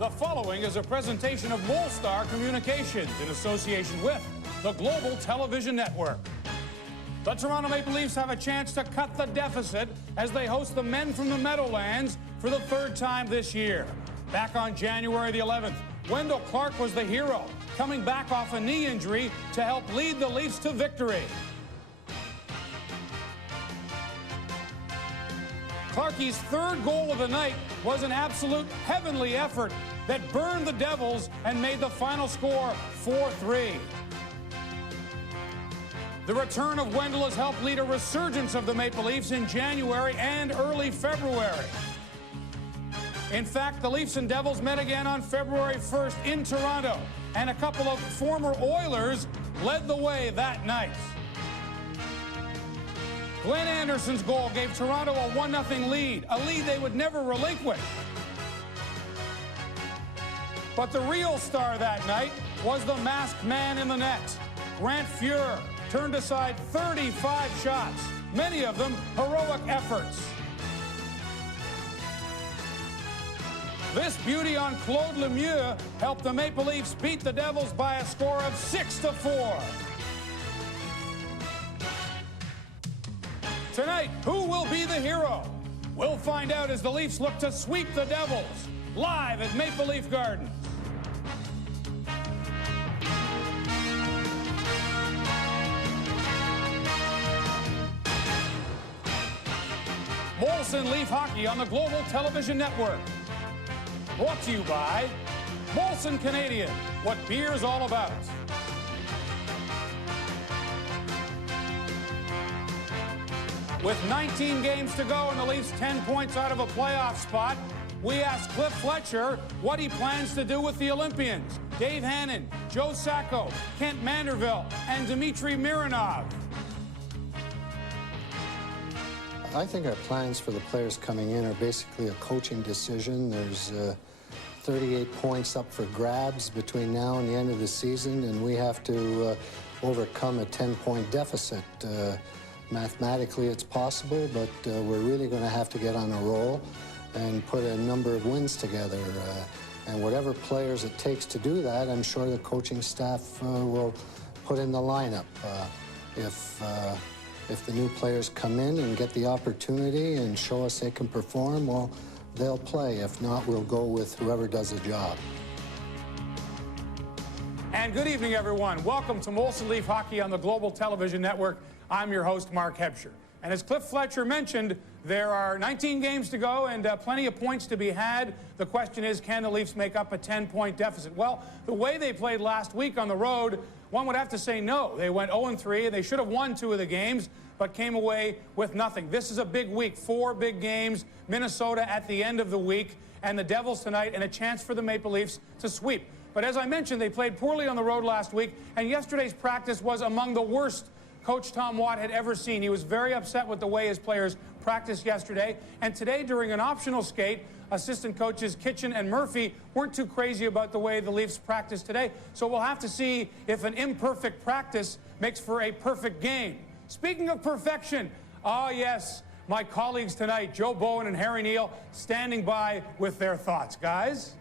The following is a presentation of Molstar Communications in association with the Global Television Network. The Toronto Maple Leafs have a chance to cut the deficit as they host the men from the Meadowlands for the third time this year. Back on January the 11th, Wendell Clark was the hero, coming back off a knee injury to help lead the Leafs to victory. Clarkie's third goal of the night was an absolute heavenly effort that burned the Devils and made the final score 4-3. The return of Wendell has helped lead a resurgence of the Maple Leafs in January and early February. In fact, the Leafs and Devils met again on February 1st in Toronto, and a couple of former Oilers led the way that night. Glenn Anderson's goal gave Toronto a 1-0 lead, a lead they would never relinquish. But the real star that night was the masked man in the net. Grant Fuhr turned aside 35 shots, many of them heroic efforts. This beauty on Claude Lemieux helped the Maple Leafs beat the Devils by a score of 6-4. Tonight, who will be the hero? We'll find out as the Leafs look to sweep the Devils, live at Maple Leaf Gardens. Molson Leaf Hockey on the Global Television Network. Brought to you by Molson Canadian, what beer's all about. With 19 games to go and the Leafs 10 points out of a playoff spot, we asked Cliff Fletcher what he plans to do with the Olympians. Dave Hannon, Joe Sacco, Kent Manderville, and Dmitry Mironov. I think our plans for the players coming in are basically a coaching decision. There's 38 points up for grabs between now and the end of the season, and we have to overcome a 10-point deficit. Mathematically, it's possible, but we're really going to have to get on a roll and put a number of wins together. And whatever players it takes to do that, I'm sure the coaching staff will put in the lineup. If the new players come in and get the opportunity and show us they can perform, well, they'll play. If not, we'll go with whoever does the job. And good evening, everyone. Welcome to Molson Leaf Hockey on the Global Television Network. I'm your host, Mark Hebscher. And as Cliff Fletcher mentioned, there are 19 games to go and plenty of points to be had. The question is, can the Leafs make up a 10-point deficit? Well, the way they played last week on the road, one would have to say no. They went 0-3. They should have won 2 of the games, but came away with nothing. This is a big week, 4 big games, Minnesota at the end of the week, and the Devils tonight, and a chance for the Maple Leafs to sweep. But as I mentioned, they played poorly on the road last week, and yesterday's practice was among the worst Coach Tom Watt had ever seen. He was very upset with the way his players practiced yesterday. And today, during an optional skate, assistant coaches Kitchen and Murphy weren't too crazy about the way the Leafs practiced today. So we'll have to see if an imperfect practice makes for a perfect game. Speaking of perfection, oh yes, my colleagues tonight, Joe Bowen and Harry Neale, standing by with their thoughts. Guys?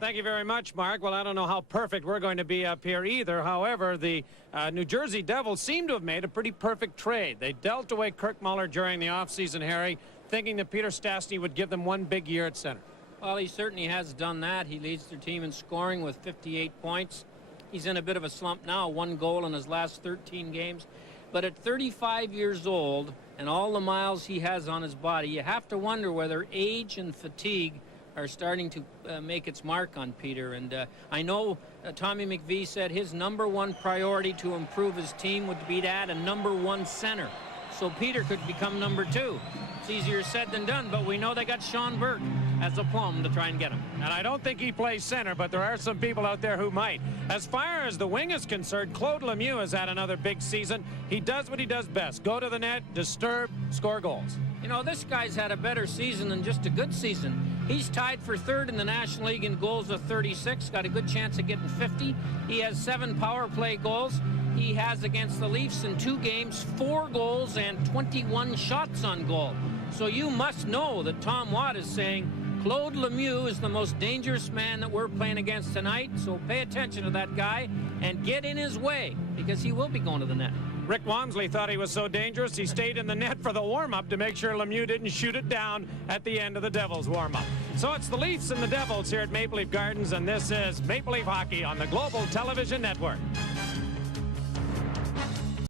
Thank you very much, Mark. Well, I don't know how perfect we're going to be up here either. However, the New Jersey Devils seem to have made a pretty perfect trade. They dealt away Kirk Muller during the offseason, Harry, thinking that Peter Stastny would give them one big year at center. Well, he certainly has done that. He leads their team in scoring with 58 points. He's in a bit of a slump now, 1 goal in his last 13 games. But at 35 years old and all the miles he has on his body, you have to wonder whether age and fatigue are starting to make its mark on Peter. And I know Tommy McVie said his #1 priority to improve his team would be to add a #1 center. So Peter could become #2. It's easier said than done, but we know they got Sean Burke as a plum to try and get him. And I don't think he plays center, but there are some people out there who might. As far as the wing is concerned, Claude Lemieux has had another big season. He does what he does best. Go to the net, disturb, score goals. You know, this guy's had a better season than just a good season. He's tied for 3rd in the National League in goals with 36, got a good chance of getting 50. He has 7 power play goals. He has, against the Leafs in 2 games, 4 goals and 21 shots on goal. So you must know that Tom Watt is saying, Claude Lemieux is the most dangerous man that we're playing against tonight, so pay attention to that guy and get in his way, because he will be going to the net. Rick Walmsley thought he was so dangerous he stayed in the net for the warm-up to make sure Lemieux didn't shoot it down at the end of the Devils warm-up. So it's the Leafs and the Devils here at Maple Leaf Gardens, and this is Maple Leaf Hockey on the Global Television Network.